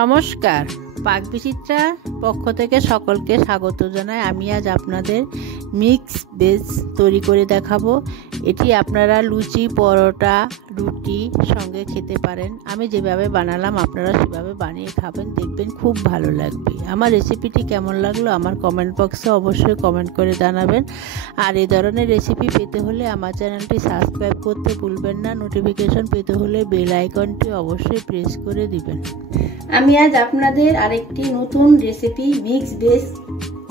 নমস্কার, পাক বিচিত্রার পক্ষ থেকে সকলকে স্বাগত জানাই। আমি আজ আপনাদের মিক্স ভেজ তৈরি করে দেখাবো। এটি আপনারা লুচি, পরোটা, রুটি সঙ্গে খেতে পারেন। আমি যেভাবে বানালাম আপনারা সেভাবে বানিয়ে খাবেন, দেখবেন খুব ভালো লাগবে। আমার রেসিপিটি কেমন লাগলো আমার কমেন্ট বক্সে অবশ্যই কমেন্ট করে জানাবেন। আর এই ধরনের রেসিপি পেতে হলে আমার চ্যানেলটি সাবস্ক্রাইব করতে ভুলবেন না। নোটিফিকেশন পেতে হলে বেল আইকনটি অবশ্যই প্রেস করে দিবেন। আমি আজ আপনাদের আরেকটি নতুন রেসিপি মিক্স ভেজ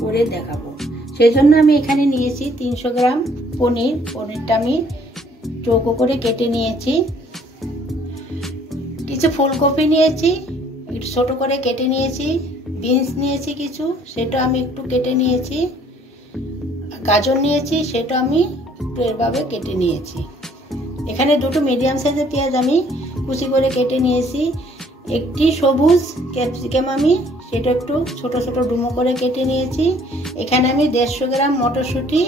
করে দেখাবো। সেজন্য আমি এখানে নিয়েছি 300 গ্রাম পনির। পনিরটা আমি চৌকো করে কেটে নিয়েছি। কিছু ফুলকপি নিয়েছি, একটু ছোটো করে কেটে নিয়েছি। বিনস নিয়েছি কিছু, সেটা আমি একটু কেটে নিয়েছি। গাজর নিয়েছি, সেটা আমি একটু এভাবে কেটে নিয়েছি। এখানে দুটো মিডিয়াম সাইজের পেঁয়াজ আমি কুচি করে কেটে নিয়েছি। একটি সবুজ ক্যাপসিকাম আমি সেটা একটু ছোট ছোট ডুমো করে কেটে নিয়েছি। এখানে আমি 150 গ্রাম মটরশুঁটি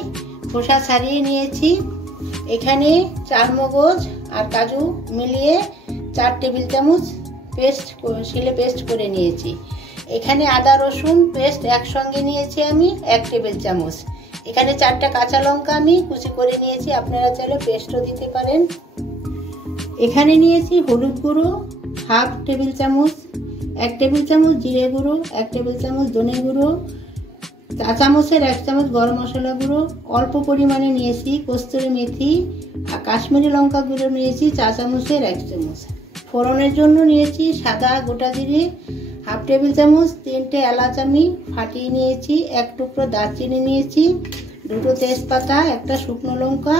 খোসা ছাড়িয়ে নিয়েছি। এখানে চারমগজ আর কাজু মিলিয়ে 4 টেবিল চামচ শিলে পেস্ট করে নিয়েছি। এখানে আদা রসুন পেস্ট একসঙ্গে নিয়েছি আমি 1 টেবিল চামচ। এখানে 4টা কাঁচা লঙ্কা আমি কুচি করে নিয়েছি, আপনারা চাইলে পেস্টও দিতে পারেন। এখানে নিয়েছি হলুদ গুঁড়ো 1/2 টেবিল চামচ, 1 টেবিল চামচ জিরে গুঁড়ো, 1 টেবিল চামচ ধনে গুঁড়ো, চা চামচের 1 চামচ গরম মশলা গুঁড়ো, অল্প পরিমাণে নিয়েছি কস্তুরি মেথি আর কাশ্মীরি লঙ্কা গুঁড়ো নিয়েছি চা চামচের 1 চামচ। ফোড়নের জন্য নিয়েছি সাদা গোটা জিরে 1/2 টেবিল চামচ, 3টে এলাচ আমি ফাটিয়ে নিয়েছি, 1 টুকরো দারচিনি নিয়েছি, 2টো তেজপাতা, 1টা শুকনো লঙ্কা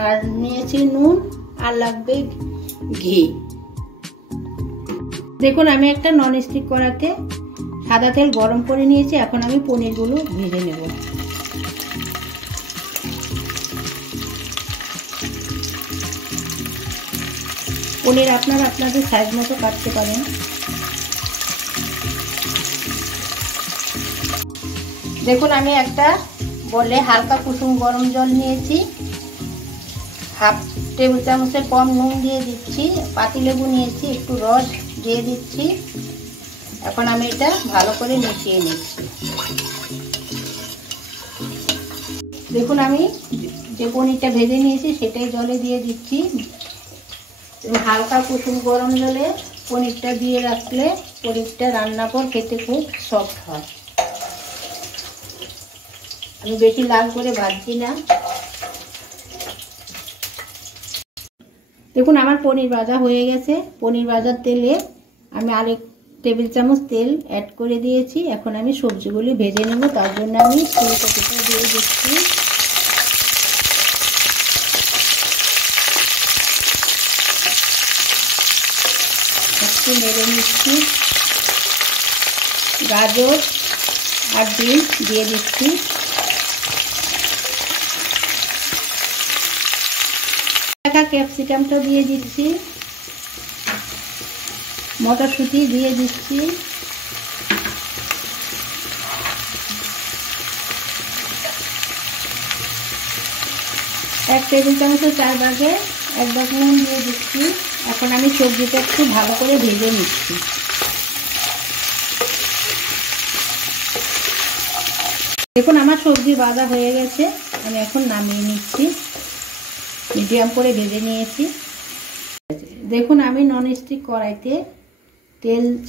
আর নিয়েছি নুন আর লাগবে ঘি। দেখুন আমি একটা ননস্টিক কড়াতে সাদা তেল গরম করে নিয়েছি। এখন আমি পনিরগুলো ভেজে নেব। পনির আপনারা আপনাদের সাইজ মতো কাটতে পারেন। দেখুন আমি একটা বলে হালকা কুসুম গরম জল নিয়েছি, 1/2 টেবিল চামচের কম নুন দিয়ে দিচ্ছি, পাতিলেবু নিয়েছি, একটু রস দিয়ে দিচ্ছি। এখন আমি এটা ভালো করে মিশিয়ে নিচ্ছি। দেখুন আমি যে পনিরটা ভেজে নিয়েছি সেটাই জলে দিয়ে দিচ্ছি। হালকা কুসুম গরম জলে পনিরটা দিয়ে রাখলে পনিরটা রান্না পর খেতে খুব সফট হয়। আমি বেশি লাল করে ভাজছি না। দেখুন আমার পনির ভাজা হয়ে গেছে। পনির ভাজার তেলে আমি আরেক টেবিল চামচ তেল অ্যাড করে দিয়েছি। এখন আমি সবজিগুলি ভেজে নেব। তার জন্য আমি ফুলকপিটা দিয়ে দিচ্ছি। একটু নেড়ে নিচ্ছি। গাজর আর বিনস দিয়ে দিচ্ছি। ক্যাপসিকামটা দিয়ে দিচ্ছি, মটরশুঁটি দিয়ে দিচ্ছি, এক টেবিল চামচের 4 ভাগে 1 ভাগ নুন দিয়ে দিচ্ছি। এখন আমি সবজিটা একটু ভালো করে ভেজে নিচ্ছি। দেখুন আমার সবজি ভাজা হয়ে গেছে, আমি এখন নামিয়ে নিচ্ছি। মিডিয়াম করে ভেজে নিয়েছি। দেখুন আমি ননস্টিক কড়াইতে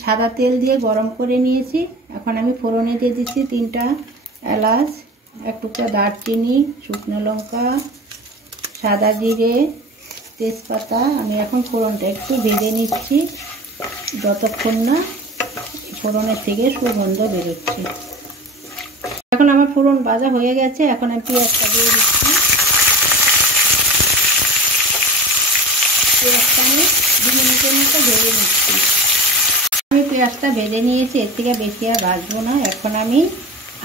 সাদা তেল দিয়ে গরম করে নিয়েছি। এখন আমি ফোড়নে দিয়ে দিচ্ছি 3টা এলাচ, 1 টুকরা দারচিনি, শুকনো লঙ্কা, সাদা জিরে, তেজপাতা। আমি এখন ফোড়নটা একটু ভেজে নিচ্ছি যতক্ষণ না ফোড়নের থেকে সুগন্ধ বেরোচ্ছে। এখন আমার ফোড়ন ভাজা হয়ে গেছে। এখন আমি পেঁয়াজটা দিয়ে দিচ্ছি। পেঁয়াজটা আমি 2 মিনিটের মতো ভেজে নিচ্ছি। আমি পেঁয়াজটা ভেজে নিয়েছি, এর থেকে বেশি আর ভাজবো না। এখন আমি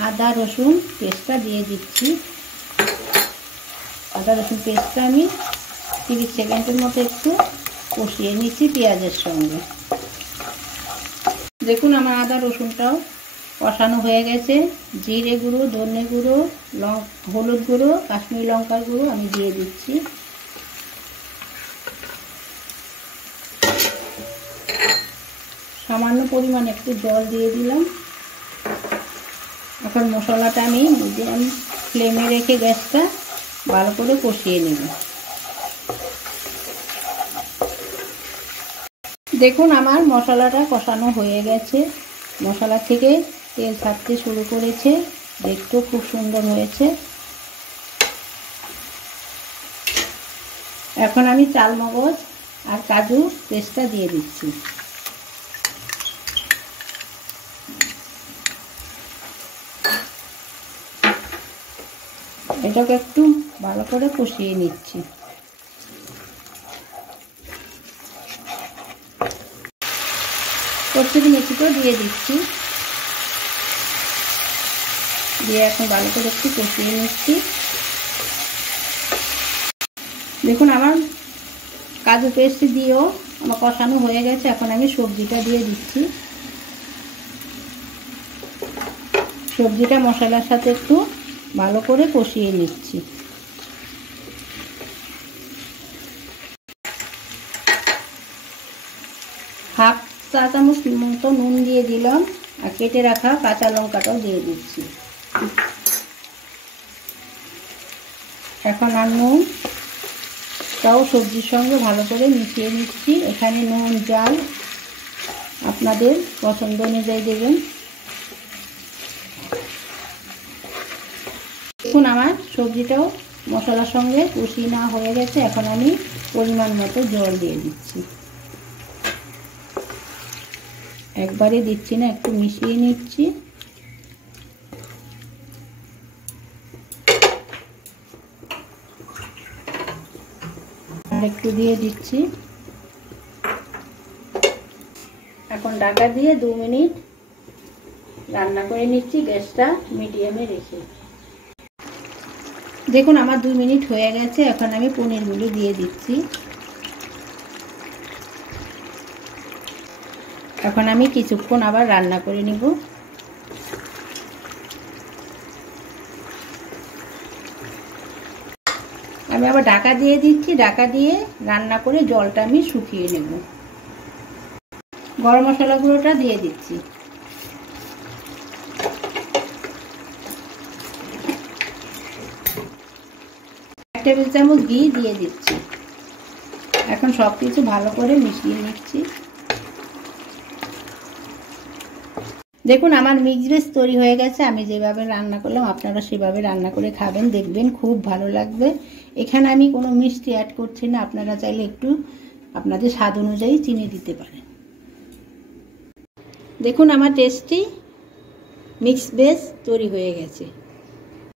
আদা রসুন পেস্টটা দিয়ে দিচ্ছি। আদা রসুন পেস্টটা আমি 30 সেকেন্ডের মতো একটু কষিয়ে নিচ্ছি পেঁয়াজের সঙ্গে। দেখুন আমার আদা রসুনটাও কষানো হয়ে গেছে। জিরে গুঁড়ো, ধনে গুঁড়ো, হলুদ গুঁড়ো, কাশ্মীরি লঙ্কার গুঁড়ো আমি দিয়ে দিচ্ছি। সামান্য পরিমাণ একটু জল দিয়ে দিলাম। এখন মশলাটা আমি মিডিয়াম ফ্লেমে রেখে গ্যাসটা ভালো করে কষিয়ে নেব। দেখুন আমার মশলাটা কষানো হয়ে গেছে, মশলা থেকে তেল ছাড়তে শুরু করেছে, দেখতেও খুব সুন্দর হয়েছে। এখন আমি চালমগজ আর কাজু পেস্টটা দিয়ে দিচ্ছি। এটাকে একটু ভালো করে কষিয়ে নিচ্ছি। কচুরি মেথিটাও দিয়ে দিচ্ছি, দিয়ে এখন ভালো করে একটু কষিয়ে নিচ্ছি। দেখুন আমার কাজু পেস্ট দিয়েও আমার কষানো হয়ে গেছে। এখন আমি সবজিটা দিয়ে দিচ্ছি। সবজিটা মশলার সাথে একটু ভালো করে কষিয়ে নিচ্ছি। হাফ চা চামচ মতো নুন দিয়ে দিলাম, আর কেটে রাখা কাঁচা লঙ্কাটাও দিয়ে দিচ্ছি। এখন আর নুনটাও সবজির সঙ্গে ভালো করে মিশিয়ে নিচ্ছি। এখানে নুন ঝাল আপনাদের পছন্দ অনুযায়ী দেবেন। দেখুন আমার সবজিটাও মশলার সঙ্গে কষিয়ে নেওয়া হয়ে গেছে। এখন আমি পরিমাণ মতো জল দিয়ে দিচ্ছি। একবারে দিচ্ছি না, একটু মিশিয়ে নিচ্ছি। আর একটু দিয়ে দিচ্ছি। এখন ঢাকা দিয়ে 2 মিনিট রান্না করে নিচ্ছি, গ্যাসটা মিডিয়ামে রেখে। দেখুন আমার 2 মিনিট হয়ে গেছে। এখন আমি পনিরগুলো দিয়ে দিচ্ছি। এখন আমি কিছুক্ষণ আবার রান্না করে নিব। আমি আবার ঢাকা দিয়ে দিচ্ছি। ঢাকা দিয়ে রান্না করে জলটা আমি শুকিয়ে নেব। গরম মশলা গুঁড়োটা দিয়ে দিচ্ছি। এক টেবিল চামচ ঘি দিয়ে দিচ্ছি। এখন সব কিছু ভালো করে মিশিয়ে নিচ্ছি। দেখুন আমার মিক্স ভেজ তৈরি হয়ে গেছে। আমি যেভাবে রান্না করলাম আপনারা সেভাবে রান্না করে খাবেন, দেখবেন খুব ভালো লাগবে। এখানে আমি কোনো মিষ্টি অ্যাড করছি না, আপনারা চাইলে একটু আপনাদের স্বাদ অনুযায়ী চিনি দিতে পারেন। দেখুন আমার টেস্টি মিক্স ভেজ তৈরি হয়ে গেছে।